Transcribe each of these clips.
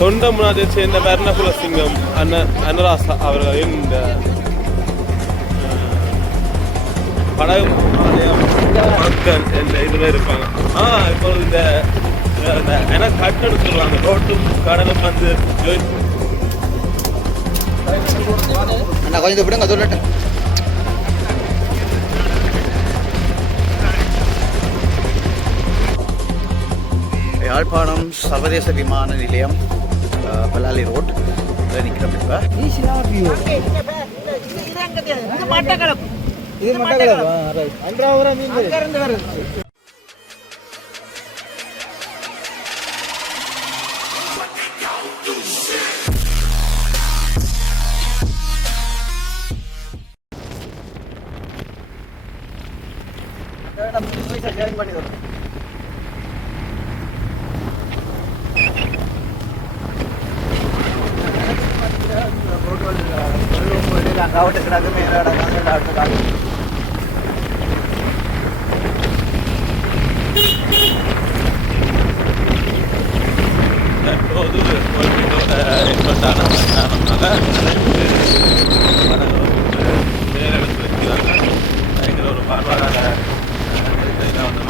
தொண்டமுனாதை சேர்ந்த வர்ணகுலசிங்கம் அன்னராசா அவர்களின் இந்த படகு மக்கள் என்ற இதில் இருப்பாங்க. இப்போ இந்த கட்டணம் சொல்லுவாங்க, ரோட்டும் கடலும் வந்து கொஞ்சம் விடுங்க சொல்லட்டு. யாழ்ப்பாணம் சர்வதேச விமான நிலையம் பலாலி ரோட் நிற்கிறோம். இப்போ இது காவட்டுக்கிறாங்க மேலாடாங்க.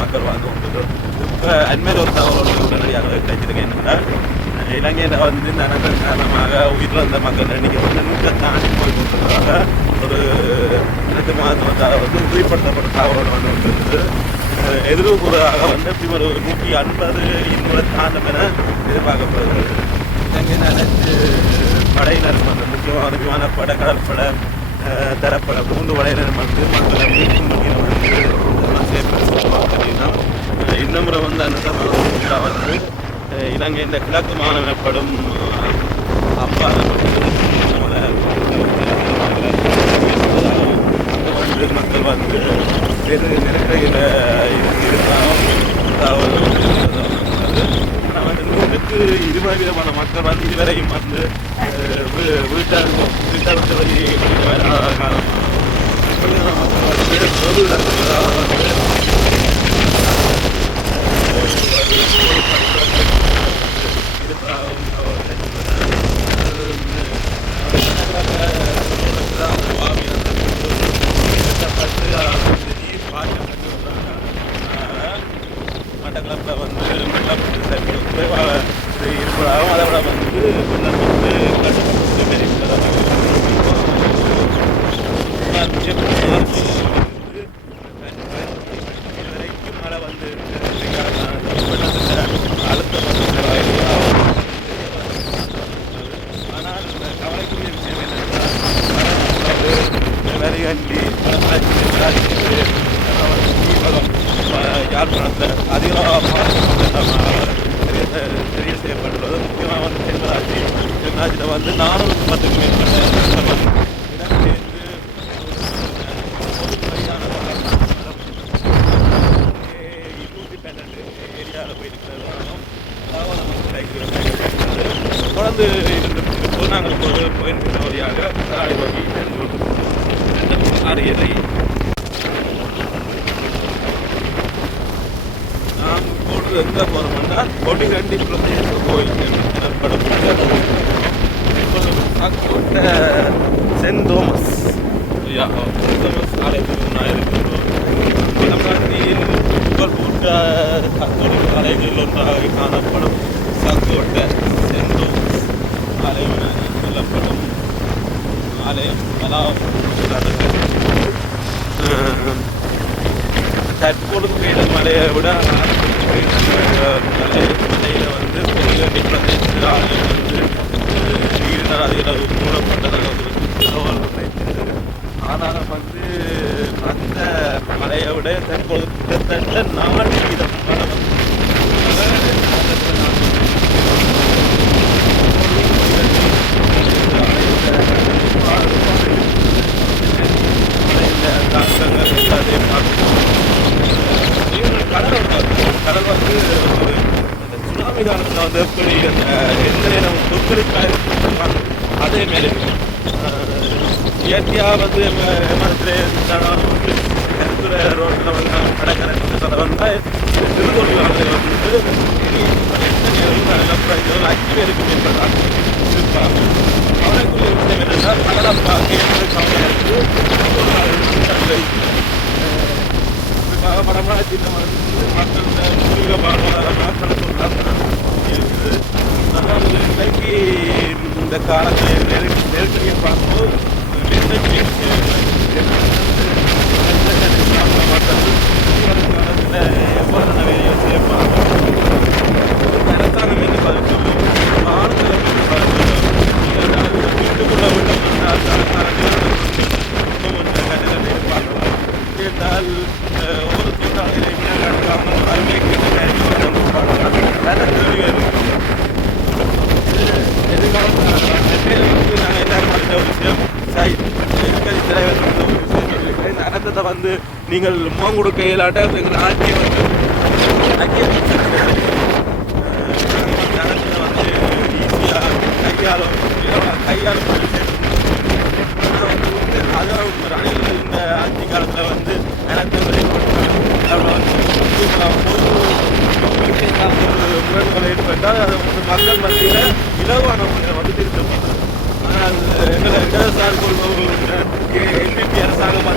மக்கள் வாங்க இப்போ அண்மையில் ஒரு தகவலோடு உடனடியாக கிடைச்சிருக்கேன். என்னென்னா இலங்கையில் வந்து நலன்கள் காரணமாக உயிரிழந்த மக்கள் எண்ணிக்கை வந்து 100 போய் கொடுத்ததாக ஒரு 2 மாதம் வந்து உறுதிப்படுத்தப்பட்ட தகவலோடு வந்து இருக்குது. எதிர்ப்புறாக வந்து இப்படி ஒரு 150 200 தாண்டும் என எதிர்பார்க்கப்படுகிறது. இலங்கை அனைத்து படையினரும் வந்து முக்கியமான விமானப்படை, கடற்படை, தரப்படை, பூண்டு படையினர் வந்து மக்களை மீட்கும் இந்த முறை வந்து அந்த வந்து இலங்கை இந்த கிழக்கு மாநிலம் எனப்படும் அப்பாத மக்கள் வந்து பெரு நெருக்கையில் இருந்தாலும் 100க்கு 20% மக்கள் வந்து இதுவரையும் வந்து வீட்டால் வெளியே காரணமாக மக்கள் வந்து மட்டக்களப்பில் வந்து குறைவாக இருப்பதாகவும் அதை விட வந்து வரைக்கும் மழை வந்து அழுத்தம் ஆனால் கவலைக்குரிய விஷயம் என்னென்றால் வரிகண்டி யாழ்ப்பாணத்தில் அதிகமாக தெரிய செய்யப்படுவது முக்கியமாக வந்து தென்காசியில் வந்து 410க்கும் மேற்பட்ட இடம்பெயர்ந்து பொதுப்படியான இண்டிபெண்ட் ஏரியாவில் போயிருக்கிறதாலும் தகவல் நமக்கு கிடைக்கிறது. தொடர்ந்து இருந்திருப்போது நாங்கள் போயிருக்கிற வழியாக நோக்கி அரியதை நாம் இப்போது எங்கே போகிறோம்னா கொடிகண்டி பிரதேச கோயில் எனப்படும் கோட்டை சென்ட் தோமஸ் ஆலயத்துக்கு முன்னாடி இருக்கிறோம். வடமராட்சியில் புகழ்பூட்ட கத்தோலிக்க ஆலயங்களில் ஒன்றாக காணப்படும் சக்கோட்டை சென்ட் தோமஸ் ஆலயம் என சொல்லப்படும் ஆலயம் தற்பொழுது பெய்த மழையை விட மலையில் வந்து கொடிகண்டி பிரதேச ஆலயம் வந்து நீரினால் அதிக அளவு மூடப்பட்டதாக ஆனாலும் வந்து அந்த மழையை விட தற்போது கிட்டத்தட்ட 4 வீதம் மழை கடல் வந்து சுனாமி காலத்தில் வந்து எப்படி அந்த எந்த இடம் சொற்களுக்காக அதே மாரி இயற்கையாக வந்து மரத்தில் ரோட்டில் வந்து கடற்கரை வந்தால் திருக்கோவில் வந்து 5 பேருக்கு மேற்பட்ட படலப்பா கேட்டு கவலையாக இருக்குது. படமாக சின்ன மக்கள் பூர்வீக வாழ்வாதார இருக்குது. ஆனால் இன்றைக்கு இந்த காலத்தில் நெருக்கடியை பார்க்கும்போது எவ்வாறு நிறைய செய்யப்பாங்க அரசாங்கம் என்று பார்க்கணும், ஆளுநரை என்று பார்க்கணும், வீட்டுக்குள்ள பார்க்கலாம். கேட்டால் ஒரு தொழிலாளரை கட்டாமல் அருமைக்கு அரசத்தை வந்து நீங்கள் முகம் கொடுக்க இயலாட்ட எங்கள் ஆட்சியை வந்து வந்து ஈஸியாக கையாளும் அதான் இந்த ஆட்சி காலத்தில் வந்து முரண்களை ஏற்பட்டால் அதை வந்து மக்கள் மத்தியில் இலவான முறையில் வந்து திருத்தப்படும். ஆனால் எங்களை இடதுசார் கொள்பவர்கள் என்பிபி அரசாங்கம்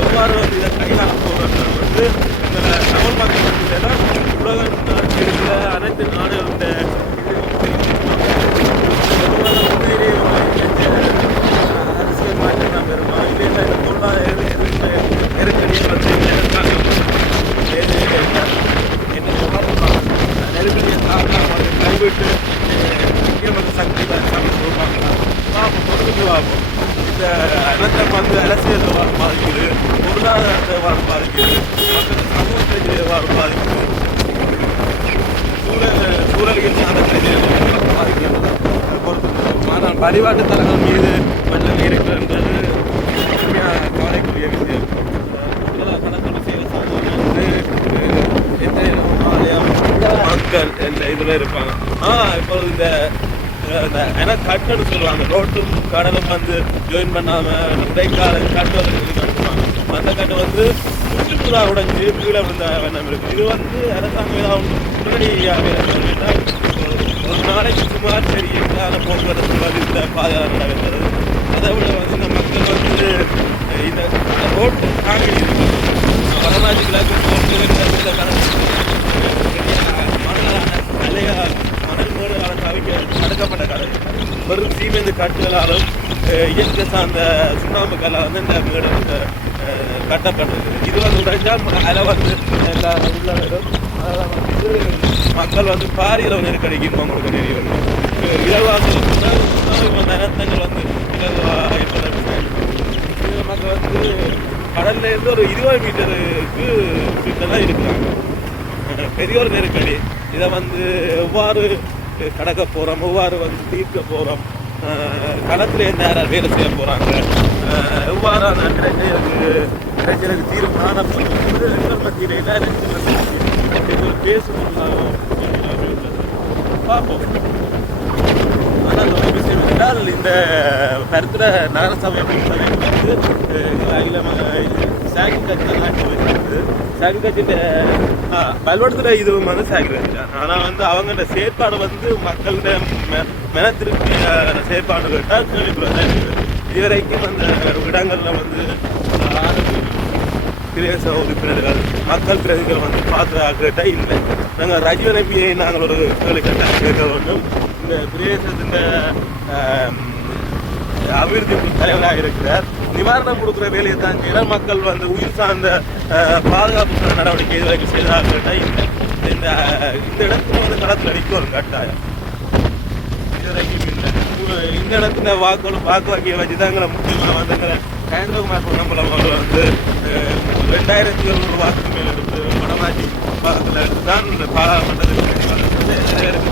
எவ்வாறு வந்து இதை கையாள போகிறது வந்து எங்களை தமிழ் மக்கள் மத்தியில் உலக இருக்கிற அனைத்து நாடுகளுடைய அரசியல் மாற்றம் தான் பெறுமா இல்லை பொருளாதார நெருக்கடியை வந்து நெருக்கடியை தாக்காமல் கைவிட்டு முக்கியமற்ற சக்தி சொல்லுவாங்களா பார்ப்போம், தொடர்ந்து பார்ப்போம். இந்த அனந்தம் வந்து அரசியல் பாதிக்குது, பொருளாதாரத்தை பாதிக்குது, மக்கள் சமூகத்தை பாதிக்குது, சூழலில் பாதிக்கிறது பொறுத்து. ஆனால் பரிவாட்டு தலங்கள் மீது மன்றம் இருக்கிறது கவலைக்குரிய விஷயம். கணக்கெடு செய்கிற சாதனை வந்து எத்தனை ஆலயம் மக்கள் இதில் இருப்பாங்க. இப்போ இந்த ஏன்னா கட்டணு சொல்லுவாங்க, ரோட்டும் கடலும் வந்து ஜாயின் பண்ணாமல் இடைக்கால கட்டுவதற்கு கட்டுவாங்க. அந்த கட்டு வந்து சுற்றுலா உடைஞ்சு கீழே விழுந்த வண்ணம் இருக்குது. இது வந்து அரசாங்கம் உடனடியாக ஒரு நாளைக்கு சுமார் சரி எங்கான போக்குவரத்து வந்து இந்த பாதுகாப்பு நடக்கிறது. அதை விட வந்து இந்த மக்கள் வந்து இந்த ரோட்டு தாண்டி வரலாற்று கிழக்கு மணல் மேடுகளால் தடுக்கப்பட்ட கடை வெறும் சீமெந்து கட்டுகளாலும் இயற்கை சார்ந்த சுண்ணாம்புக்கெல்லாம் வந்து இந்த மேடு கட்டப்பட்டது. இது வந்து உடைஞ்சால் அதில் வந்து உள்ள வரும். அதெல்லாம் வந்து மக்கள் வந்து பாரியளவு நெருக்கடிக்கு இன்பம் கொடுக்க தெரிய வரும். இலவாசல் நிலத்தங்கள் வந்து மக்கள் வந்து கடல்ல இருந்து ஒரு 20 மீட்டருக்கு கிட்டலாம் இருக்கிறாங்க. பெரிய ஒரு நெருக்கடி. இதை வந்து எவ்வாறு கடக்க போகிறோம், எவ்வாறு வந்து தீர்க்க போகிறோம், களத்தில் என்ன யாராவது வேலை செய்ய போகிறாங்க, எவ்வாறு அந்த பிரச்சனைக்கு தீர்வு காணப்படுறது மத்தியில் பேசணும் பார்ப்போம். ஆனால் அந்த ஒரு விஷயம் என்றால் இந்த கருத்துல நகரசபை வந்து சாகிங் கட்சி ஆட்சி வைக்கிறது. சாகிங் கட்சியின் பல்வடத்தில் இது வந்து சாகிங் கட்சி தான். ஆனால் வந்து அவங்களோட செயற்பாடு வந்து மக்களோட மெனத்திருப்தி செயற்பாடு கேட்டால் கேள்விக்குள்ளதான் இருக்குது. இதுவரைக்கும் அந்த இடங்களில் வந்து பிரதேச உறுப்பினர்கள் மக்கள் பிரதிகள் வந்து பார்த்து இல்லை. நாங்கள் ரஜீவன் எம்பியை நாங்கள் ஒரு கேள்வி கேட்க வேண்டும். இந்த பிரதேசத்தின் அபிவிருத்தி தலைவராக இருக்கிறார். நிவாரணம் கொடுக்குற வேலையை தான் செய்கிறார். மக்கள் வந்து உயிர் சார்ந்த பாதுகாப்பு நடவடிக்கை இதுவரைக்கும் செய்ததாக கேட்டால் இல்லை. இந்த இடத்துல வந்து களத்தில் அடிக்கும் கட்டாயம் இதுவரைக்கும் இல்லை. இந்த இடத்துல வாக்கு வங்கியை வச்சு தாங்களை முக்கியமாக வந்து கயந்திரகுமார் பொன்னம்பலம் அவர்கள் வந்து 2700 வாக்குக்கு மேல் இருக்குது. வடமாற்றி பக்கத்தில் தான் இந்த பாராளுமன்றத்தில் வேலை செய்கிறாங்க.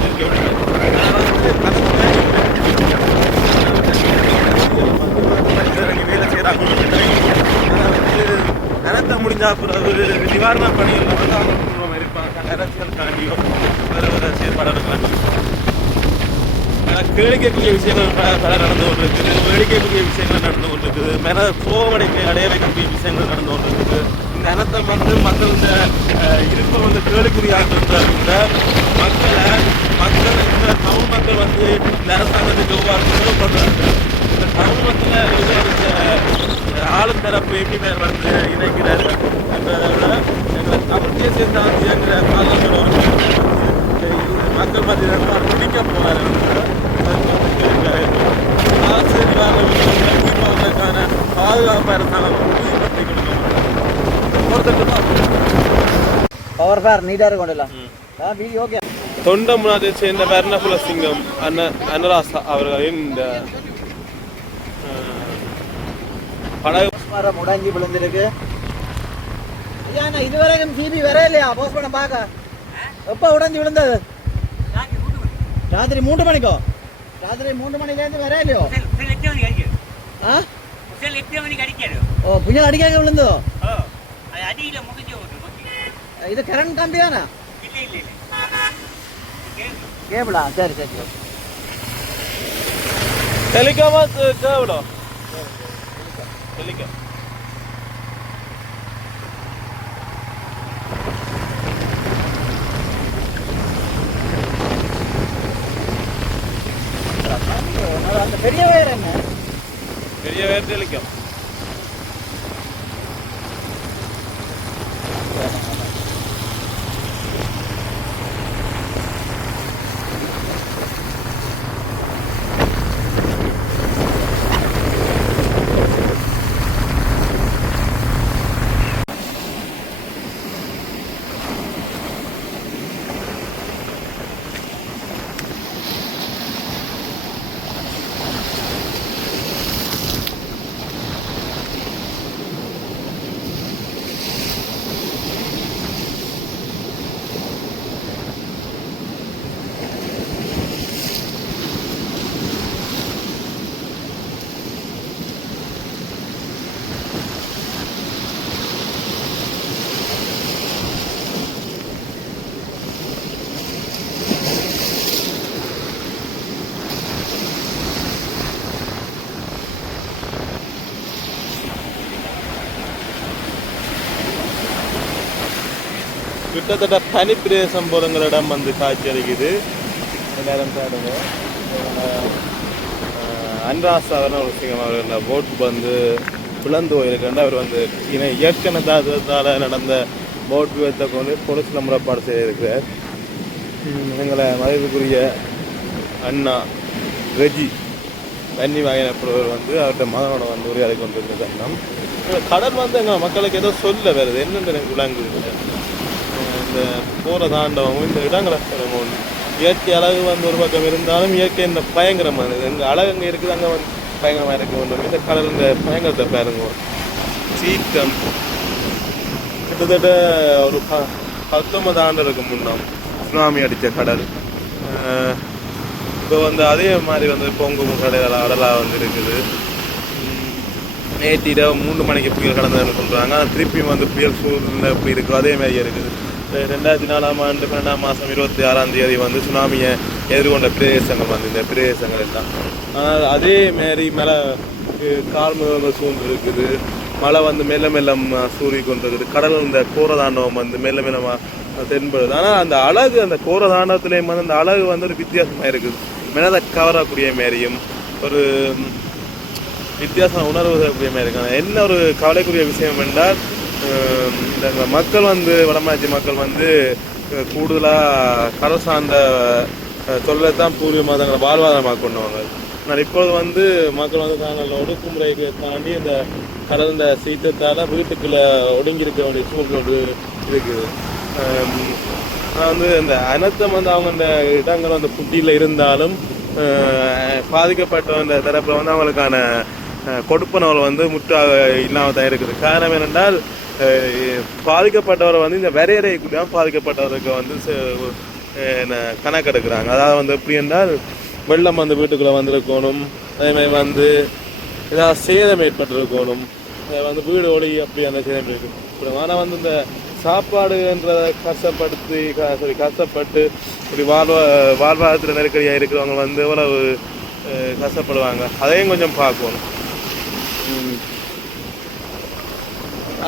நிலத்தை முடிஞ்சா பிறகு நிவாரண பணிகள் வந்து அவங்க இருப்பாங்க. அரசியல் தாண்டியோ வேறு வேறு செயற்பாடுகள் கேளிக்கைக்குரிய விஷயங்கள் பல நடந்து கொண்டிருக்குது. வேடிக்கைக்குரிய விஷயங்கள் நடந்து கொண்டிருக்குது. மேலே சோகமடைக்கு அடைய வைக்கக்கூடிய விஷயங்கள் நடந்து கொண்டிருக்குது. இந்த இனத்தை வந்து மக்கள் இந்த இருப்பை வந்து கேளிக்குரிய ஆக்கின்ற மக்கள் இந்த தமிழ் மக்கள் மக்கள் வந்து இந்த அரசாங்கத்துக்கு ஒவ்வொரு பண்ணுறாங்க. இந்த சமூகத்தில் ஒவ்வொரு ஆளும் தரப்பு எம்பினர் வந்து இணைக்கிறார்கள் என்றதை விட எங்களை தமிழ் தேசிய சாந்திங்கிற பாராளுமன்ற மக்கள் மத்தியில் பிடிக்க போவார்கள். ஆசிரியர்களுக்கான பாதுகாப்பு அரசாங்கம் உறுதிப்படுத்தி கொடுக்கணும். பவர் பார் நீட்டாக கொண்டலாம் ஓகே. தொண்டமுனாதை சேர்ந்த வர்ணகுலசிங்கம் அன்னராசா அவர்களின் இந்த படகு மரம் உடைஞ்சி விழுந்திருக்கு. ஐயா நான் இதுவரைக்கும் டிவி வர இல்லையா போஸ்ட் பண்ண பார்க்க? எப்போ உடைஞ்சி விழுந்தது? ராத்திரி 3 மணிக்கோ? ராத்திரி 3 மணிலேருந்து வர இல்லையோ? ஓ புயல் அடிக்காக விழுந்தோ? இது கரண்ட் கம்பி தானே? கேபிளா? சரி சரி. டெலிகாமா கேபிளோ? டெலிகாம். அந்த பெரிய வயர் என்ன? பெரிய வயர் டெலிகாம். கிட்டத்தட்ட பனிப்பிரதேசம் போலங்கிற இடம் வந்து காட்சி அளிக்குது. எல்லாரும் பாருங்க. அன்ராசாவன ஒரு சிங்கம் அவர்கள் போட் வந்து பிளந்து போயிருக்காண்டு. அவர் வந்து இயற்கனதால நடந்த போட் விபத்தை கொண்டு பொலிஸ் முறைப்பாடு செய்திருக்கிறார். எங்களை மதிப்புக்குரிய அண்ணா ரெஜி தண்ணி வாங்கினப்படுவர் வந்து அவர்கிட்ட மகனோட வந்து உரையாடி கொண்டிருந்த தருணம். கடல் வந்து எங்கள் மக்களுக்கு ஏதோ சொல்ல வருது என்னென்னு எனக்கு விளங்குது. இந்த போகிற தாண்டவமும் இந்த இடங்களை இயற்கை அழகு வந்து ஒரு பக்கம் இருந்தாலும் இயற்கை இந்த பயங்கரமானது. எங்கள் அழகு அங்கே இருக்குது, அங்கே வந்து பயங்கரமாக இருக்க வேண்டும். இந்த கடல் இந்த பயங்கரத்தை பாருங்க. சீற்றம் கிட்டத்தட்ட ஒரு 19 ஆண்டுகளுக்கு முன்னாம் சுனாமி அடித்த கடல். இப்போ வந்து அதே மாதிரி வந்து பொங்கும் கடலாக வந்து இருக்குது. நேற்று இரவு 3 மணிக்கு புயல் கடந்ததுன்னு சொல்கிறாங்க. ஆனால் திருப்பியும் வந்து புயல் சூழ்நிலை எப்படி இருக்குது அதே மாதிரியே இருக்குது. 2004ஆம் ஆண்டு 12ஆம் மாதம் 26ஆம் தேதி வந்து சுனாமியை எதிர்கொண்ட பிரதேசங்கள் வந்து இந்த பிரதேசங்கள் எல்லாம். ஆனால் அதே மாரி மேலே கால்முகங்கள் சூழ்ந்து இருக்குது. மழை வந்து மெல்ல மெல்ல சூறி கொண்டிருக்குது. கடல் இந்த கோரதாண்டவம் வந்து மெல்ல மெல்லமாக தென்படுது. ஆனால் அந்த அழகு அந்த கோரதாண்டவத்திலேயும் வந்து அந்த அழகு வந்து ஒரு வித்தியாசமாக இருக்குது. மனதை கவரக்கூடிய மாரியும் ஒரு வித்தியாசம் உணர்வு தரக்கூடிய மாதிரி இருக்காங்க. என்ன ஒரு கவலைக்குரிய விஷயம் என்றால் இந்த மக்கள் வந்து வடமாட்சி மக்கள் வந்து கூடுதலாக கடல் சார்ந்த தொழிலை தான் பூர்வீகமாக தங்களை வாழ்வாதாரமாக கொண்டுவாங்க. ஆனால் இப்போது வந்து மக்கள் வந்து தாங்கள் ஒடுக்குமுறைக்கு தாண்டி இந்த கடல் இந்த சீற்றத்தால் வீட்டுக்குள்ளே ஒடுங்கி இருக்க வேண்டிய சூழ்நிலை இருக்குது. ஆனால் வந்து இந்த அனர்த்தம் வந்து அவங்க இந்த இடங்கள் வந்து புட்டியில் இருந்தாலும் பாதிக்கப்பட்ட அந்த தரப்பில் வந்து அவங்களுக்கான கொடுப்பனவர்கள் வந்து முற்றாக இல்லாமல் தான் இருக்குது. காரணம் என்னென்றால் பாதிக்கப்பட்டவரை வந்து இந்த வரையறைக்குள்ளே பாதிக்கப்பட்டவருக்கு வந்து கணக்கெடுக்கிறாங்க. அதாவது வந்து எப்படி என்றால் வெள்ளம் வந்து வீட்டுக்குள்ளே வந்திருக்கணும், அதேமாதிரி வந்து ஏதாவது சேதம் ஏற்பட்டிருக்கணும், வந்து வீடு ஒளி அப்படி அந்த சேதம் இருக்கும். ஆனால் வந்து இந்த சாப்பாடுன்றதை கஷ்டப்பட்டு இப்படி வாழ்வாதாரத்தில் நெருக்கடியாக இருக்கிறவங்க வந்து எவ்வளவு கஷ்டப்படுவாங்க அதையும் கொஞ்சம் பார்க்கணும்.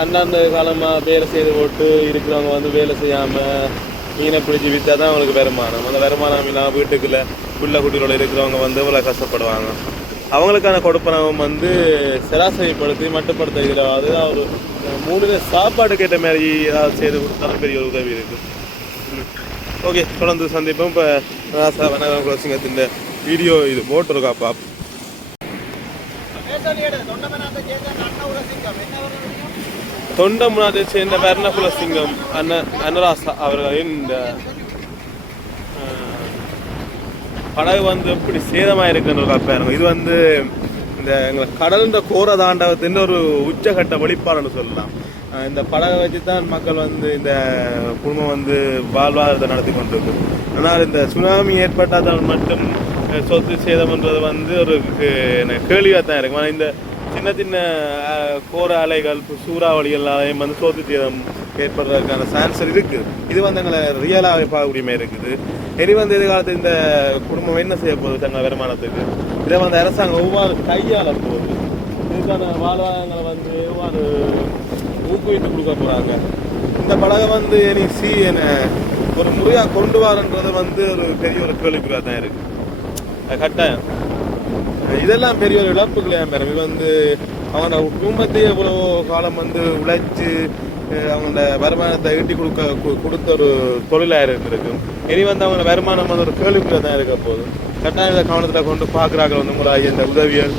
அண்ணாந்த காலமாக வேலை செய்து போட்டு இருக்கிறவங்க வந்து வேலை செய்யாமல் மீனை பிடிச்சி விற்றா தான் அவங்களுக்கு வருமானம். அந்த வருமானம் இல்லாமல் வீட்டுக்குள்ளே புள்ள குட்டிகளோட இருக்கிறவங்க வந்து இவ்வளோ கஷ்டப்படுவாங்க. அவங்களுக்கான கொடுப்பனவும் வந்து சராசரிப்படுத்தி மட்டுப்படுத்த இதில் அதுதான் ஒரு 3 சாப்பாடு கேட்ட மாதிரி ஏதாவது செய்து கொடுத்தாலும் பெரிய ஒரு உதவி இருக்குது. ஓகே, தொடர்ந்து சந்திப்போம். இப்போ சிங்கத்தின் வீடியோ இது போட்டிருக்கா பாப். தொண்டமுனாத்தை சேர்ந்த வர்ணகுல சிங்கம் அன்னராசா அவர்களின் இந்த படகு வந்து எப்படி சேதமாக இருக்குன்னு பாருங்க. இது வந்து இந்த எங்களை கடல்ன்ற கோர தாண்டவத்தின் ஒரு உச்சகட்ட வெளிப்பாடுன்னு சொல்லலாம். இந்த படகை வச்சு தான் மக்கள் வந்து இந்த குடும்பம் வந்து வாழ்வாதாரத்தை நடத்தி கொண்டிருக்கு. ஆனால் இந்த சுனாமி ஏற்பட்டால் மட்டும் சொத்து சேதம்ன்றது வந்து ஒரு கேள்வியாக தான் இருக்கும். ஆனால் இந்த சின்ன சின்ன கோர அலைகள் சூறாவளிகளாலையும் வந்து சொத்து சேதம் ஏற்படுறதுக்கான சான்ஸ் இருக்குது. இது வந்து எங்களை ரியலாகவே பார்க்கக்கூடிய மாதிரி இருக்குது. இனி வந்து எதிர்காலத்தில் இந்த குடும்பம் என்ன செய்ய போகுது தங்கள் வருமானத்துக்கு? இதை வந்து அரசாங்கம் ஒவ்வொரு கையாள போகுது. இதுக்கான வாழ்வாதாரங்களை வந்து ஒவ்வொரு ஊக்குவித்து கொடுக்க போகிறாங்க. இந்த படகை வந்து இனி ஒரு முறையாக கொண்டு வரன்றது வந்து ஒரு பெரிய ஒரு கேள்விக்குறியாக தான் இருக்குது. கட்டாயம் இதெல்லாம் பெரிய ஒரு இழப்புகளையா மேடம். இது வந்து அவங்க குடும்பத்தையே எவ்வளோ காலம் வந்து உழைச்சி அவங்களோட வருமானத்தை ஈட்டி கொடுத்த ஒரு தொழிலாக இருந்திருக்கு. இனி வந்து அவங்க வருமானம் வந்து ஒரு கேள்விக்குறியாக தான் இருக்க போகுது. கட்டாயம் இதை கவனத்தில் கொண்டு பார்க்குறாங்க. வந்து முறையாக இந்த உதவியல்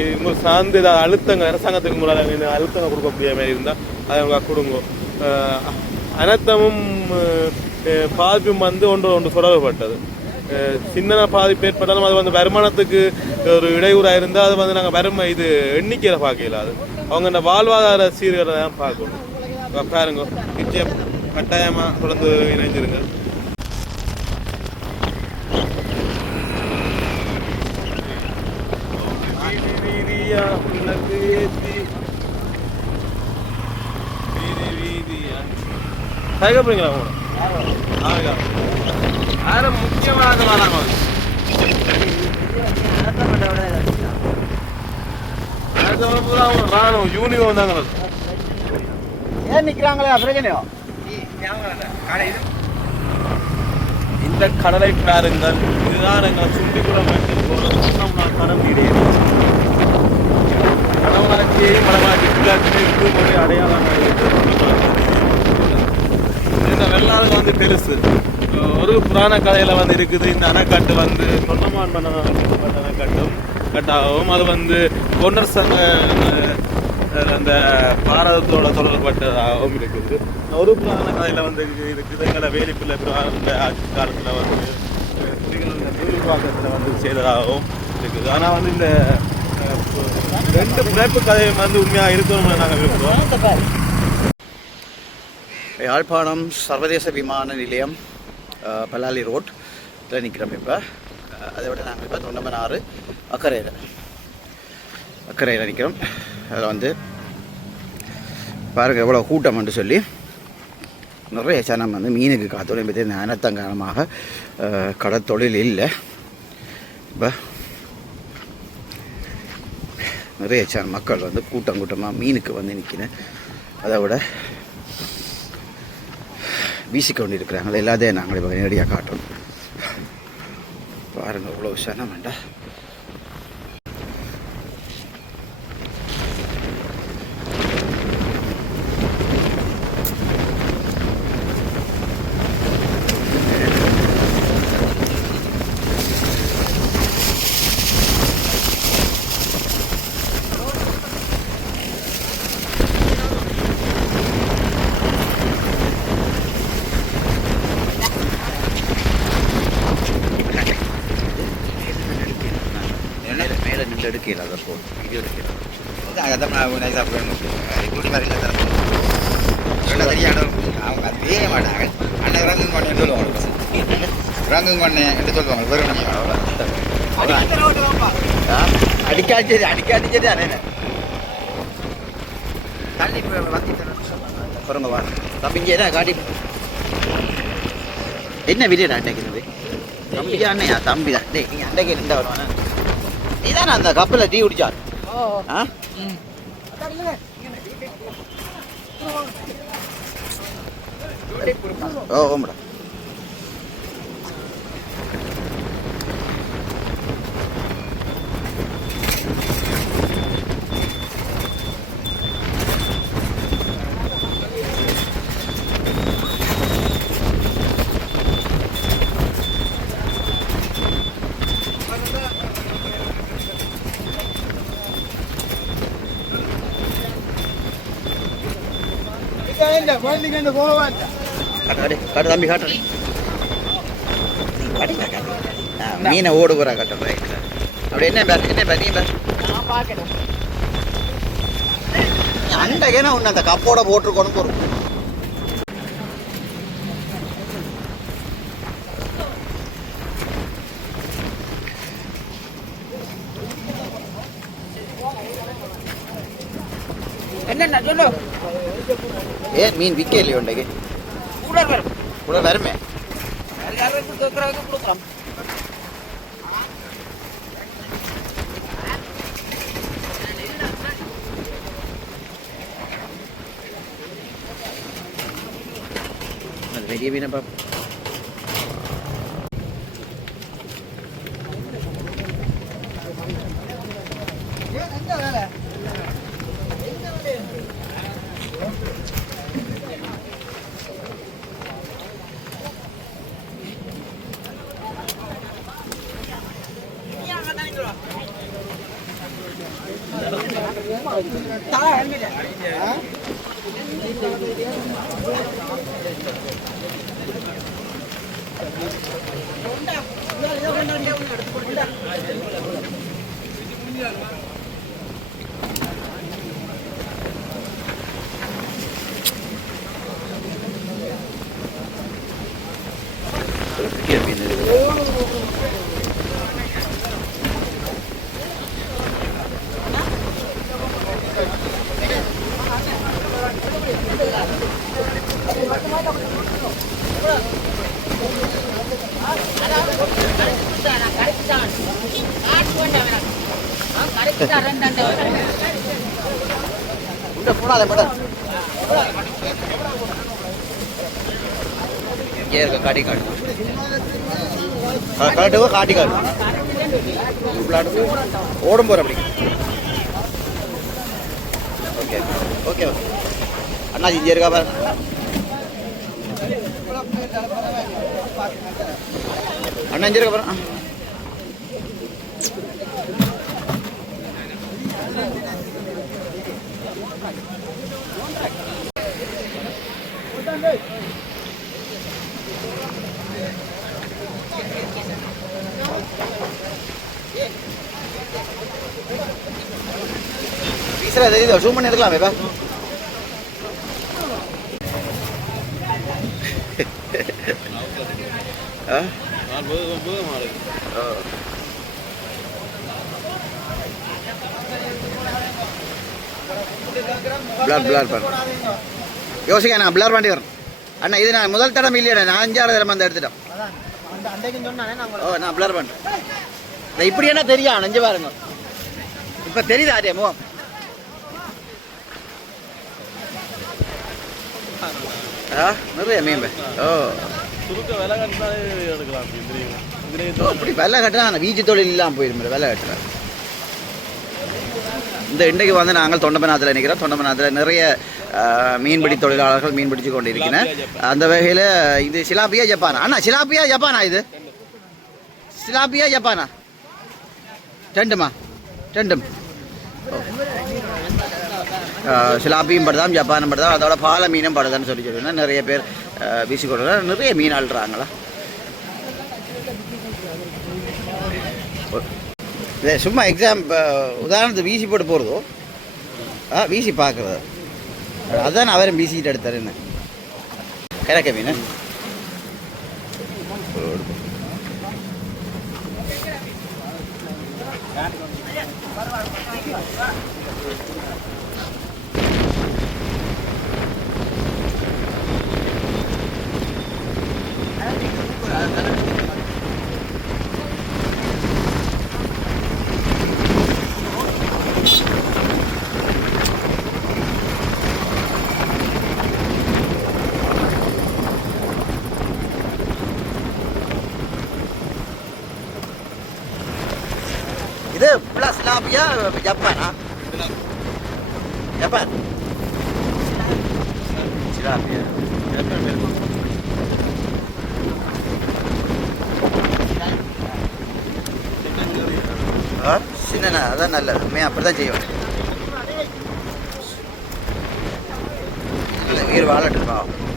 இவங்க சார்ந்து ஏதாவது அழுத்தங்கள் அரசாங்கத்துக்கு முறையாக இந்த அழுத்தங்கள் கொடுக்கக்கூடிய மாதிரி இருந்தால் அதை அவங்க கொடுங்க. அனைத்தமும் பாதிப்பும் வந்து ஒன்று தொடர்புப்பட்டது. சின்ன பாதிப்பு ஏற்பட்டாலும் அது வந்து வருமானத்துக்கு ஒரு இடையூறாக இருந்தால் அது வந்து நாங்கள் இது எண்ணிக்கையில் பார்க்கல. அது அவங்க இந்த வாழ்வாதார சீர்களை தான் பார்க்கணும். பாருங்க, நிச்சயம் கட்டாயமாக தொடர்ந்து இணைஞ்சிருங்க. போறீங்களா யாரும் முக்கியமாக வராங்க. ராணுவம் யூனியன் வந்தாங்க. ஏன் நிற்கிறாங்களே பிரச்சனையோ? இந்த கடலை பாருங்கள். இதுதான் எங்கள் சுண்டிபுரம் கடல் நீரே கடவுளாட்சியை மலமாட்டி ஒரு அடையாளமாக இந்த வெள்ளாறு வந்து பெருசு. ஒரு புராண கதையில் வந்து இருக்குது. இந்த அணைக்கட்டு வந்து தொண்டமான் பண்ணப்பட்ட அணைக்கட்டாகவும் அது வந்து பொன்னர் சங்க அந்த பாரதத்தோட தொடர்பட்டதாகவும் இருக்குது. ஒரு புராண கதையில் வந்து இருக்குது. எங்களை வேலிப்பிள்ளை அந்த ஆட்சி காலத்தில் வந்து நூறுபாக்கத்தில் வந்து செய்ததாகவும் இருக்குது. ஆனால் வந்து இந்த 2 பிழைப்பு கதையும் வந்து உண்மையாக இருக்கணும்னு நாங்கள் விரும்புகிறோம். யாழ்ப்பாணம் சர்வதேச விமான நிலையம் பலாலி ரோட்டில் நிற்கிறோம். இப்போ அதை விட நாங்கள் இப்போ தொண்டமனாறு அக்கறையில் நிற்கிறோம். அதில் வந்து பாருங்கள் எவ்வளோ கூட்டம்னு சொல்லி நிறைய சனம் வந்து மீனுக்கு காத்தோடு பற்றி அனர்த்தம் காரணமாக கடற்தொழில் இல்லை. இப்போ நிறைய மக்கள் வந்து கூட்டமாக மீனுக்கு வந்து நிற்கிறேன். அதை விட வீசிக்கொண்டு இருக்கிறாங்களே எல்லாத்தையும் நாங்கள் இப்போ நேரடியாக காட்டணும். பாருங்கள் இவ்வளோ சனம் வேண்டாம். எடுக்கல அதை வீடியோ எடுக்கலாம். அதை கூட்டி மாதிரி தெரியாடும். அவங்க அது செய்ய மாட்டாங்க. அண்ணன் ரங்கும் பண்ணேன்னு சொல்லுவாங்க. ரங்கும் பண்ணேன் என்று சொல்லுவாங்க. வெறும் அடிக்காச்சேரி அண்ணே தள்ளி பாருங்க வா தம்பிங்க காட்டி என்ன வீடியோடா அண்டைக்கிறது தம்பியா அண்ணையா தம்பி தான். டேய் நீங்கள் அண்டைக்கு இருந்தால் வருவானே நீதானே அந்த கப்பில் டீ குடிச்சார்? ஓ ஓ மேடம் காட்டு தம்பி காட்டு மீனை ஓடு போகிறா கட்டுறேன் அப்படி என்ன பேர் நீ பேர் அண்டகேனா ஒன்று அந்த கப்போட போட்டுருக்கணும் போகிறோம் என்ன சொல்லு ஏன் மீன் விற்க இல்லையோ உண்டைக்கு கூட வருமே கொடுக்குறோம் பெரிய மீனை பாப்பா போடாத மேடம் இருக்க காட்டி காடு கரெக்டுவோ காட்டி காடு ஓடும் போகிற அப்படி ஓகே ஓகே ஓகே அண்ணா இங்கே இருக்கா பாரு அண்ணா இங்கே இருக்கா பாரு வீசுறா தெரியுதா ஜூம் பண்ணி எடுக்கலாமே பா பிளர் பிளர் பண்ண யோசிக்க நான் பிளர் பண்ணி வரேன் அண்ணா இது நான் முதல் தடம் இல்லையா நான் 5-6 தடவை வந்து எடுத்துட்டோம் ஓ நான் பிளர் பண்ணுறேன் இப்படி என்ன தெரியும் நெஞ்சு பாருங்க இப்போ தெரியுதா அதே முகம் நிறைய மீன் ஓ அப்படி வெலை கட்டுனா வீச்சு தொழில் இல்லாமல் போயிடும் வெலை கட்டுறேன் இந்த இன்றைக்கு வந்து நாங்கள் தொண்டமநாத்தில் நிற்கிறோம் தொண்டமநாத்தில் நிறைய மீன்பிடி தொழிலாளர்கள் மீன் பிடிச்சு கொண்டு இருக்கிறேன் அந்த வகையில் இது சிலாப்பியா ஜப்பானா அண்ணா சிலாப்பியா ஜப்பானா இது சிலாப்பியா ஜப்பானா ரெண்டும் சிலாப்பியும் படுதான் ஜப்பானும் படுதான் அதோட பாலை மீனும் படுதான்னு சொல்லினா நிறைய பேர் வீசி கொண்டு நிறைய மீன் அள்ளுறாங்களா இதே சும்மா எக்ஸாம் உதாரணத்துக்கு வீசி போட்டு போகிறதோ வீசி பார்க்குறது அதுதான் அவரும் வீசிக்கிட்டு எடுத்தார் என்ன கிடக்க மீன் இது பிளஸ் லாபியா ஜப்பானா ஜப்பான் சிலாபியா சின்ன அதான் நல்லது அப்படி தான் செய்வோம் உயிர் வாழட்டுப்பா.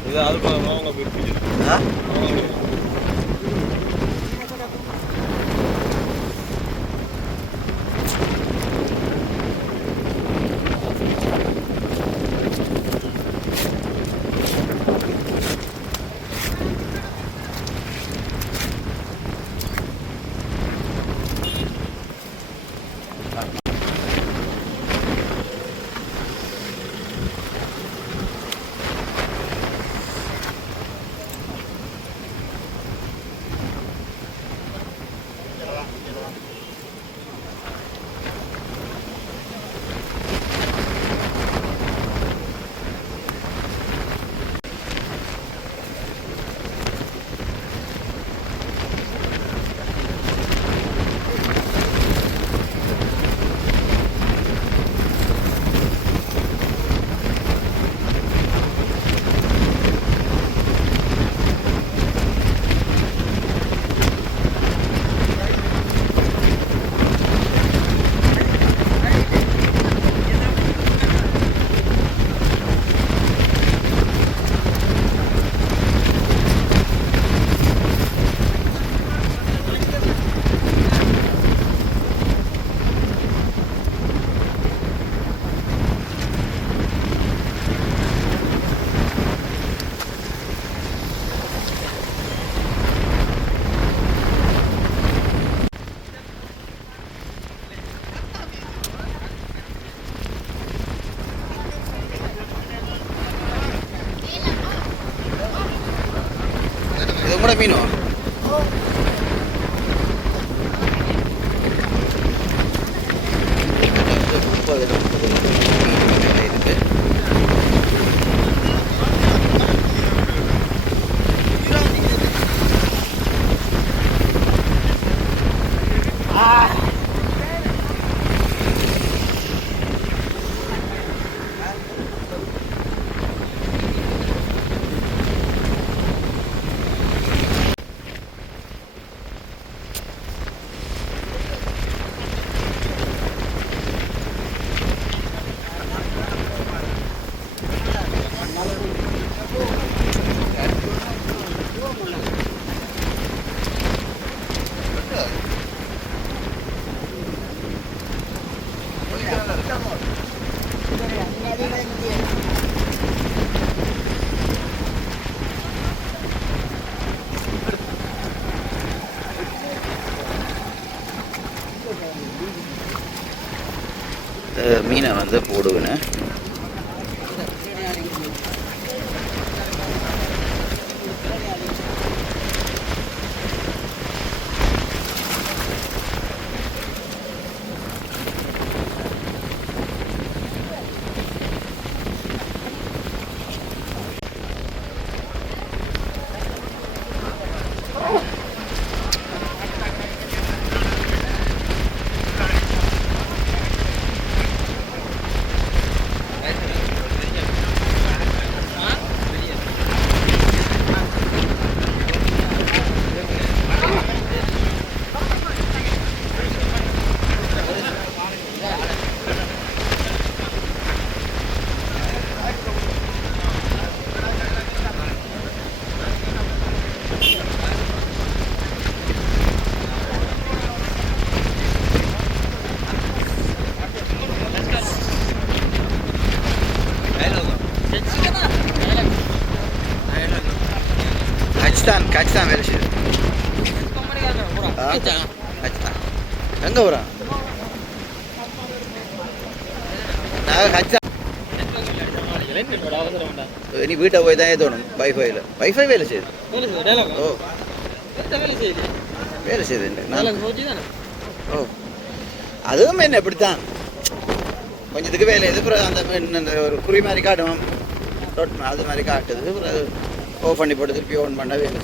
இது அது அவங்க போயிட்டு ஆ இது கூட மீனும் மீனை வந்து போடுவேன். கச்தான் வேலை செய்யுது. எங்கே வரோம் நாங்கள் கச்சா நீ வீட்டை போய் தான் தோணும். வைஃபை வேலை செய்யுது. ஓ வேலை செய்யுது. ஓ அதுவும் என்ன இப்படித்தான் கொஞ்சத்துக்கு வேலை இது. அந்த ஒரு குறி மாதிரி காட்டும், அது மாதிரி காட்டுது. ஓஃப் பண்ணி போட்டு திருப்பி ஓன் பண்ண வேலை.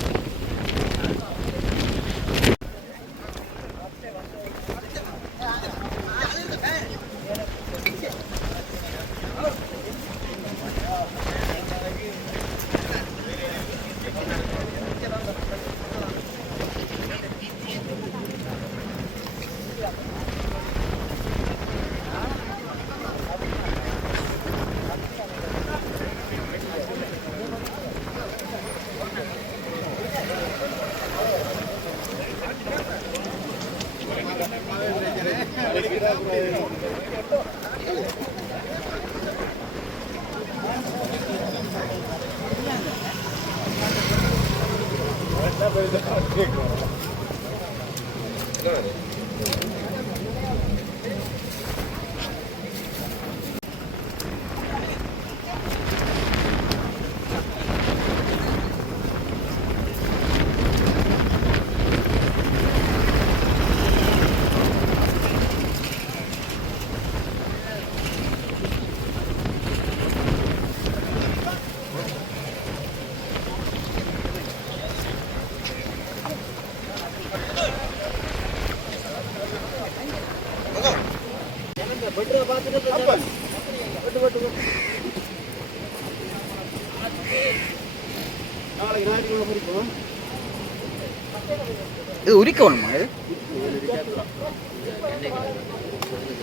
இது உரிக்கணுமா இது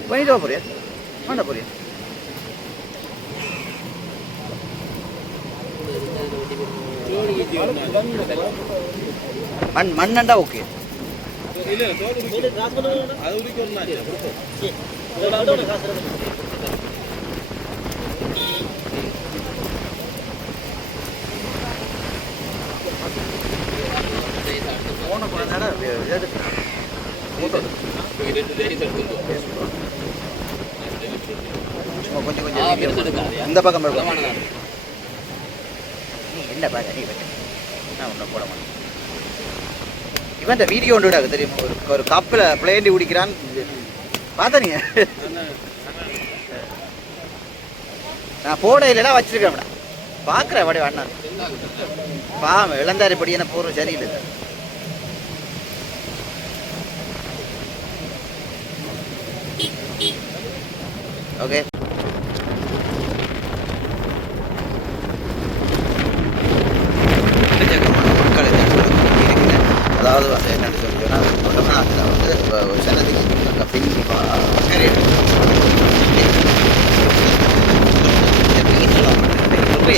பண்ணிட்டு போறியா வேண்டாம் போறியா மண்ணண்டா ஓகே கொஞ்சம் இந்த பக்கம் என்ன பாக்க நீ ஒன்றும் போட மாட்டேன் இவன் வீடியோ ஒன்று தெரியும் ஒரு கப்பில் பிளேண்டி குடிக்கிறான் பார்த்தா நீங்க நான் போட இல்லைனா வச்சிருக்கேன் பார்க்குறேன் அப்படி வேணா பாவம் இளந்தாரி படி என்ன போடுற சரியில்லை ஓகே அதாவது வந்து என்னென்னு சொல்லிட்டோன்னா தமிழ்நாட்டில் வந்து ஒரு சனத்துக்கு பின்னி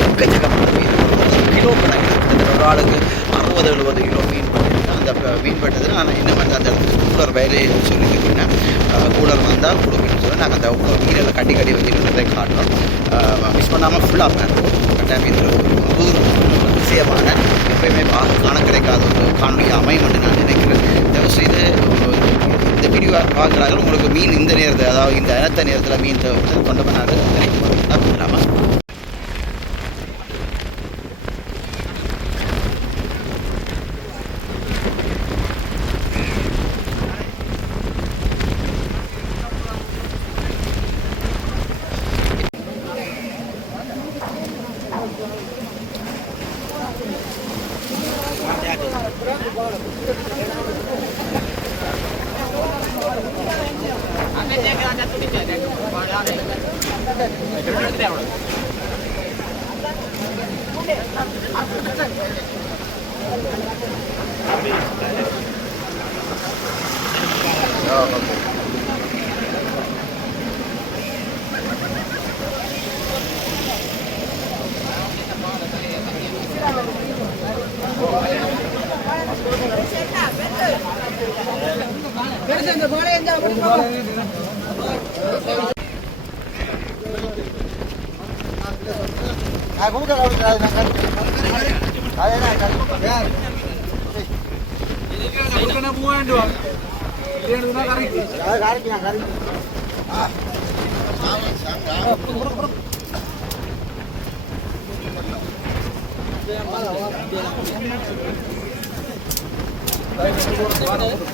எக்கச்சக்கமான மீன் கிலோ கணக்கில் ஒரு ஆளுக்கு 60-70 கிலோ மீன் பண்ணியிருக்கேன் அந்த மீன் பண்ணது நான் இன்னும் வந்து அந்த இடத்துக்கு கூலர் வேலையை சொல்லிக்கிட்டேன் கூலர் வந்தால் கொடுக்குன்னு சொல்லி நாங்கள் அந்த மீனில் கட்டி கட்டி வச்சுக்கிறதை காட்டுறோம் மிஸ் பண்ணாமல் ஃபுல்லாக பண்ணுறோம் கட்டாயம் இதில் ஒரு புது விஷயமான எப்பயுமே காண கிடைக்காத ஒரு காணொலியாக அமையும் என்று நான் நினைக்கிறேன். தயவு செய்து இந்த வீடியோ பார்க்குறாங்க உங்களுக்கு மீன் இந்த நேரத்தில் அதாவது இந்த இனத்த நேரத்தில் மீன் கொண்டு போனாங்க கிடைக்கும் இல்லாமல்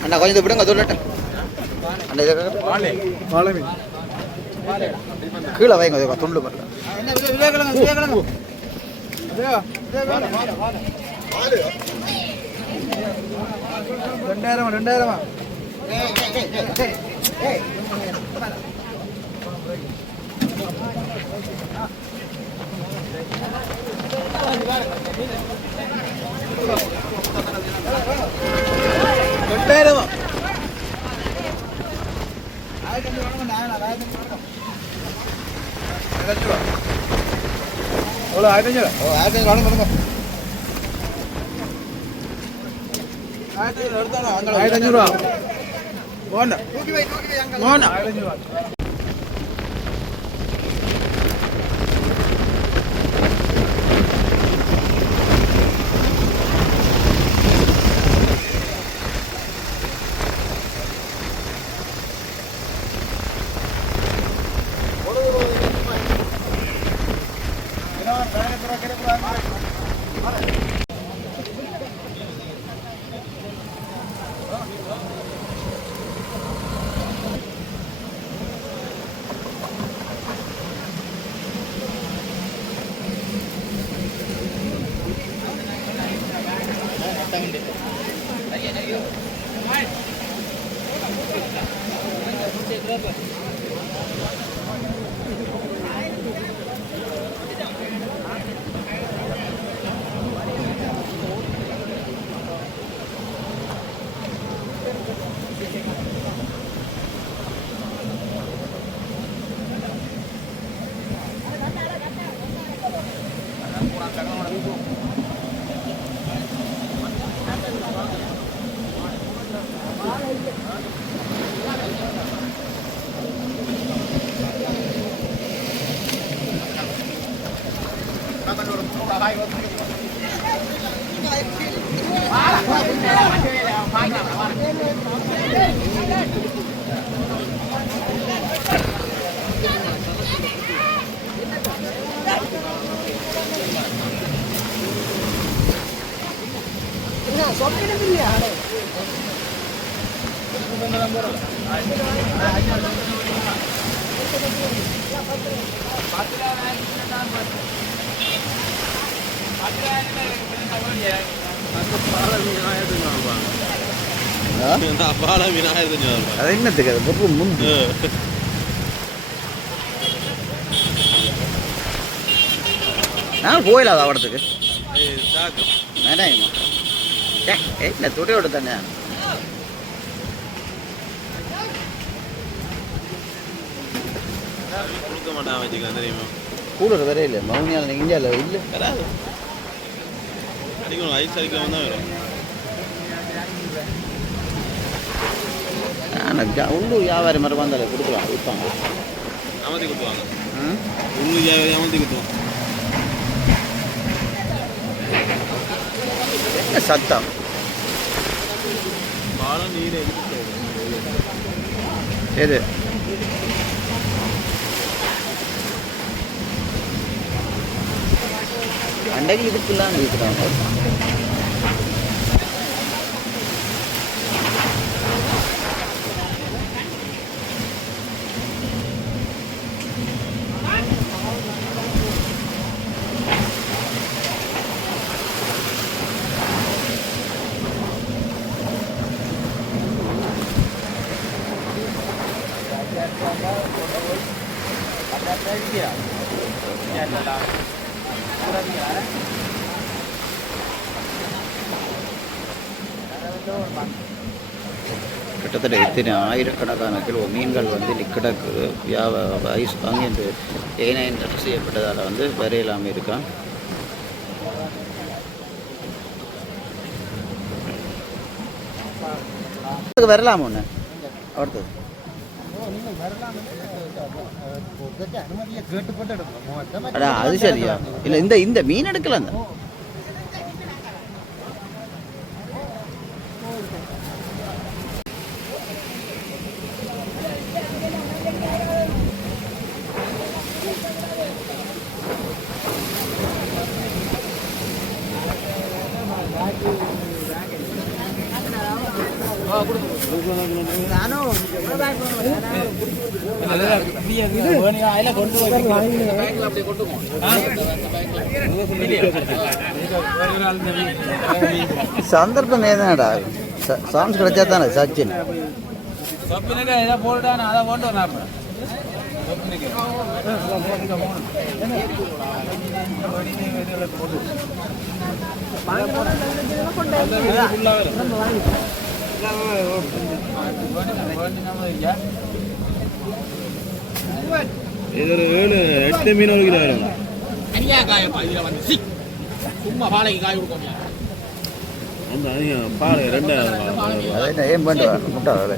அண்ணா கொஞ்சம் விடுங்க சொல்லட்டேன் கீழே வைங்க துண்டு பண்ணல ரெண்டாயிரமா ₹1500 அது என்னத்துக்கு அது பொருள் முந்து நான் போயிடாத அவடத்துக்கு வேணாமா என்ன துடையோட தானே கொடுக்க மாட்டான் வச்சுக்கலாம் தெரியுமா கூடுற வேற இல்லை மவுனியால் இந்தியாவில் இல்லை வராது அடிக்கணும் ஐஸ் அடிக்கலாம் தான் வரும் உள்ளூர் வியாபாரி மாதிரி வந்தாலே கொடுக்கலாம் விற்பாங்க அமர்த்தி கொடுத்துவாங்க உள்ளூர் வியாபாரி அமர்த்தி கொடுத்துவாங்க என்ன சத்தம் பாலம் நீர் எது அன்றைக்கு இதுக்குள்ளான்னு விற்கிறாங்க கிட்டத்தட்ட எத்தனை ஆயிரக்கணக்கான கிலோ மீன்கள் வந்து கிடக்குது ஐஸ் அங்கேருந்து ஏனையின் செய்யப்பட்டதால் வந்து வரையிலாமல் இருக்கான் வரலாம் ஒன்று அடுத்தது அது சரியா இல்லை இந்த மீன் எடுக்கலாம் தான் சந்தர்ப்பம் ஏதாடா சான்ஸ் கிடைச்சா தானே சச்சின் இது ஒரு 7-8 மீன் ஒரு கிலோ வரும் சும்மா பாலைக்கு காய் கொடுக்கணும் அந்த அதிகம் பால் 2000 அதை ஏன் பண்ணுவாங்க முட்டை வேலை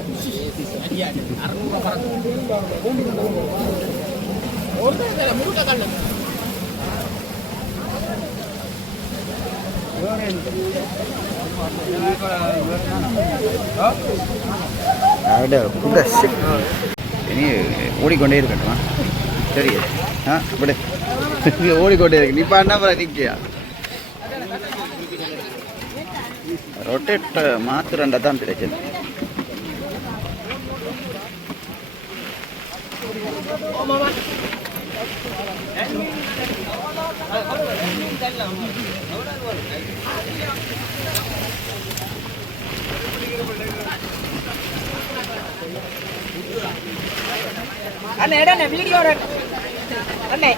இனி ஓடிக்கொண்டே இருக்கட்டுமா சரி அப்படி ஓடிக்கொண்டே இருக்கு நீ பண்ண நிற்கியா ரொட்டேட் மாத்திரண்டா தான் பிரச்சனை. அண்ணே எடனே வீடியோ அண்ணே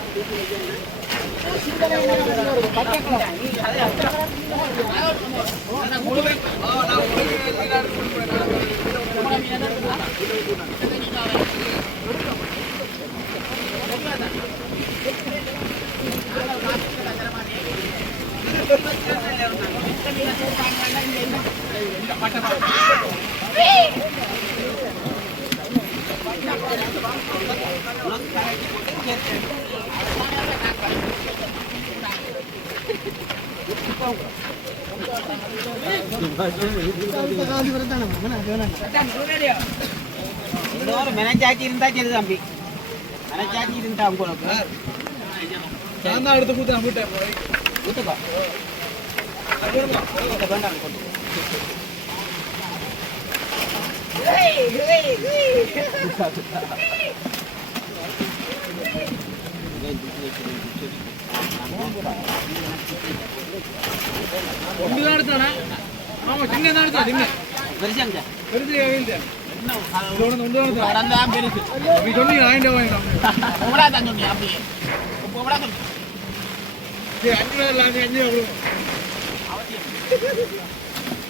மெனச்சாச்சி இருந்தா சரி தம்பி, மெனச்சாச்சி இருந்தா உங்களுக்கு நான் தான் எடுத்து கொடுத்தேன் வீட்டை வீட்டுக்கா வேண்டாம் கொண்டு ஒன்று தான் எடுத்தானே. ஆமாம், சின்ன தான் எடுத்தா. சின்ன பெருசாங்க பெருசு இல்லை. ஒன்று தான் எடுத்தா. கடந்தான் பெருசு நீ சொன்னீங்க ஆயிரம் வாங்கிட்டோம். உங்களா தான் சொன்னீங்க அப்படியே இப்போ கூட சொன்னீங்க 5 ரூபா இல்லை, 5 ரூபா கொடுங்க.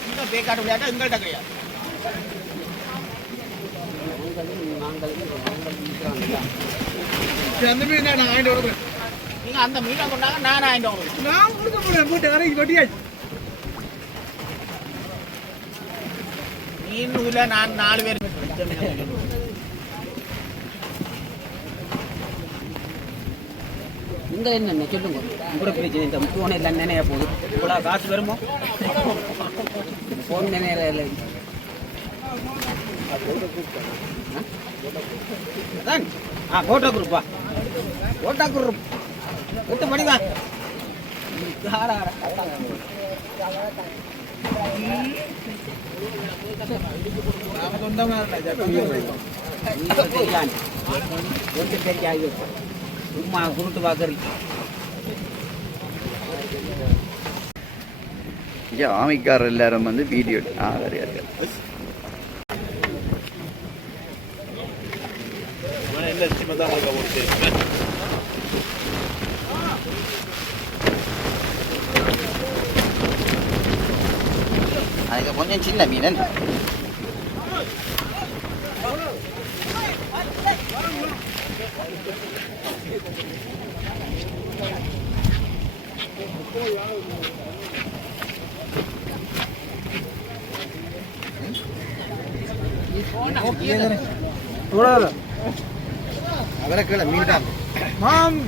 இந்த பேக்காட்டு விளையாட்டு எங்கள்கிட்ட கிடையாது. சரி, அந்த மீன் தான் நான் ஆயிரம் கொடுக்குறேன். நீங்க அந்த மீனை கொண்டாங்க, நான் 1000 ரூபா நான் கொடுக்க போறேன். போட்டு வரைக்கும் வட்டியாச்சு. மீன் உள்ள நான் 4 பேர் இந்த என்ன சொல்லுங்க. கூட பிரச்சனை இந்த போன எல்லாம் நினைய போகுது. இவ்வளோ காசு வருமோ போன் நினைல இல்லை. அதான் கோட்டா குரூப்பா, கோட்டா குரூப் 8 மணிவா நாம சொந்தமா சும்மா குருட்டு வாக்கறி ஆமிக்காரர் எல்லாரும் வந்து வீடியோ சரியா அதுக்கு கொஞ்சம் சின்ன மீனன் அவரை கீழே மீன் தான் மாம்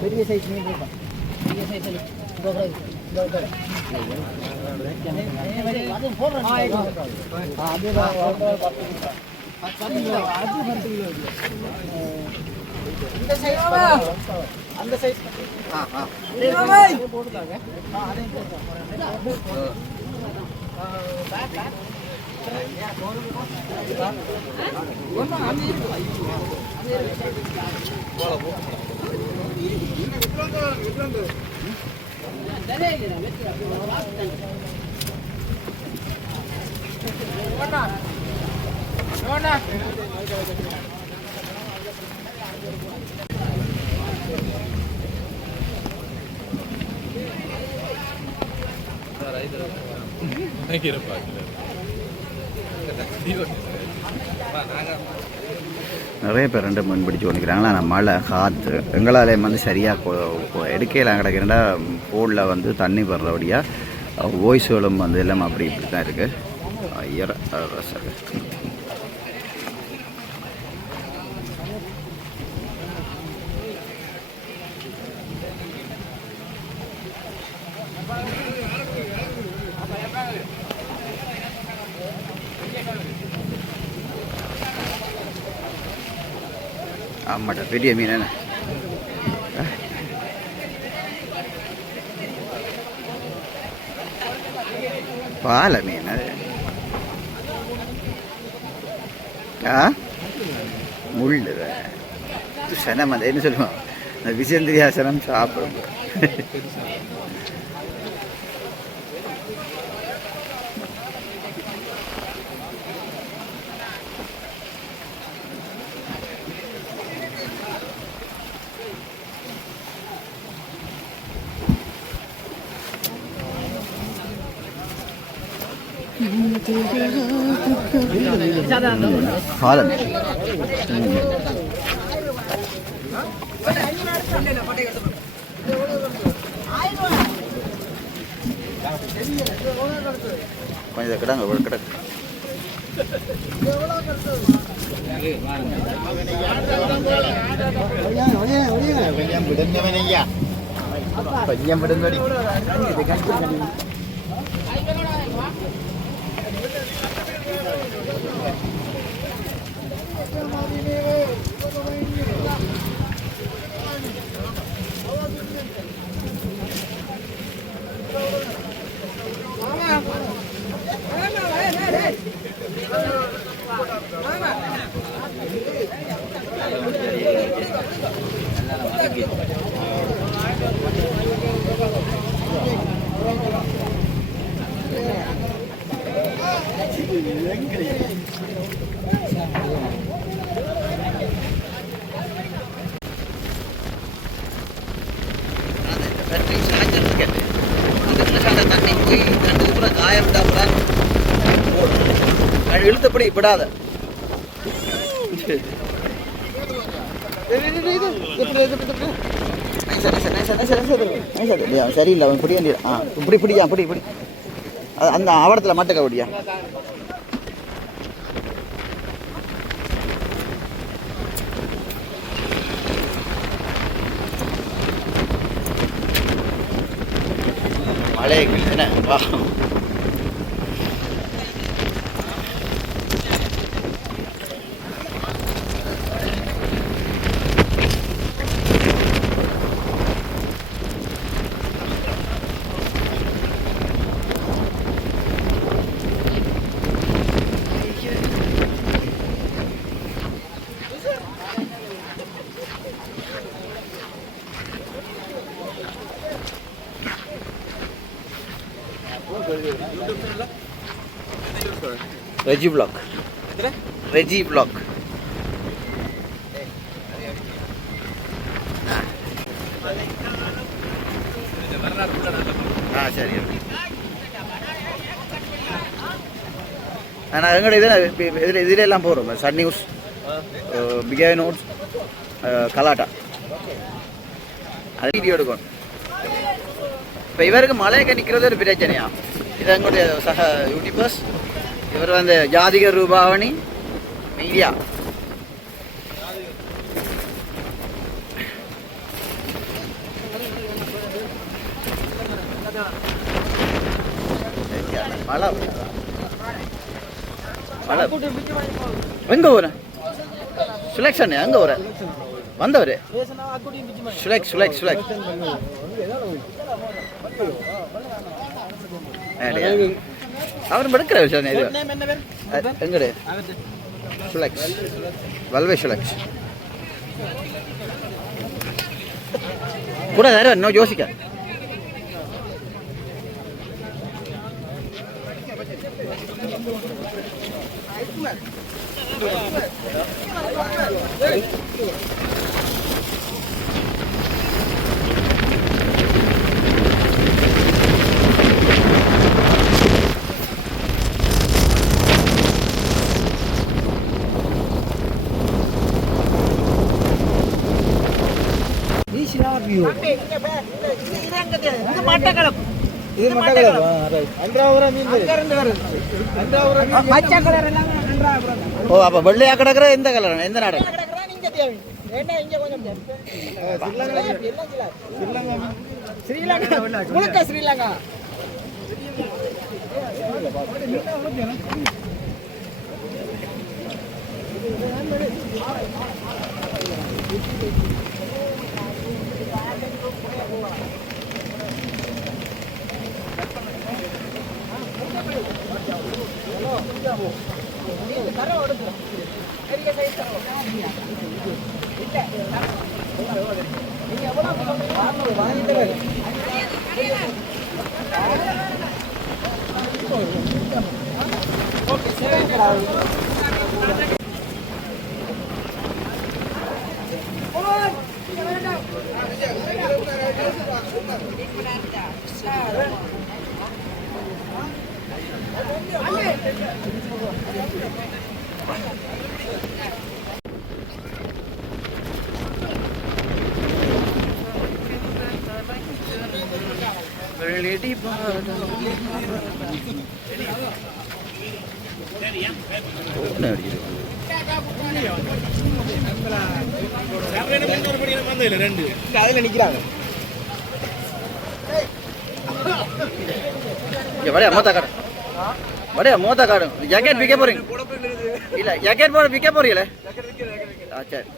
பெரிய சைஸ் மீன் இருக்கும். பெரிய சைஸ் அந்த சைஸ் போட்டுருக்காங்க. நிறைய பேர் ரெண்டு மீன் பிடிச்சி கொண்டிருக்கிறாங்களா. ஆனால் மழை காற்று எங்களாலே வந்து சரியாக எடுக்கலாம் கிடக்கிறா. போலில் வந்து தண்ணி வர்றபடியாக வாய்ஸுகளும் வந்து எல்லாம் அப்படி இப்படி தான் இருக்குது. ஐயர் ரசம் ஆமாட்டா பெரிய மீன் என்ன பாலை மீன் அது முள்ளு சனம் அது என்ன சொல்லுவோம் இந்த விசேந்திரியாசனம் சாப்பிடும். பாலம் கொஞ்சம் கிடங்க ஒரு கிடக்கு பையன் விடுங்கடி இழுத்தப்படி விடாத சரியில்லை அவன் பிடி வேண்டிய இப்படி பிடியா பிடி இப்படி அந்த ஆவடத்தில் மாட்டுக்க அப்படியா மழை என்ன வா Reggie vlog. Reggie vlog. சரி நான் எங்கட இதில் எல்லாம் போகிறோம். சன் நியூஸ், பிகே நோட்ஸ், கலாட்டா அது வீடியோ எடுக்கணும். இப்போ இவருக்கு மலையக்க நிற்கிறது ஒரு பிரச்சனையா? இது எங்களுடைய சக யூனிபர்ஸ். இவர் வந்து ஜாதிக ரூபாவணி மீடியா மழை மழை எங்கே போற சுலெக்ஷன் எங்கே போற வந்தவர் சுலெக் சுலெக் சுலெக் அவர் எடுக்கிற விஷயம் இது எங்கடு சுலெக்ஸ் வல்வே சுலெக்ஸ் கூட யாரும் இன்னும் யோசிக்க இது மட்டை கலர் அன்றாவூரா மீன் பச்சை கலர் எல்லாம் அன்றாவூரா ஓ அப்போ வெள்ளையாக கிடக்குற எந்த கலர் எந்த நாடு ஸ்ரீலங்கா முழுக்க ஸ்ரீலங்கா அதுல நிக்கிறாங்க வடையா மோத்தா காடு வடையா மோத்தா காடு ஜாக்கெட் விற்க போறீங்க இல்லை ஜாக்கெட் போட விற்க போறீங்களே சரி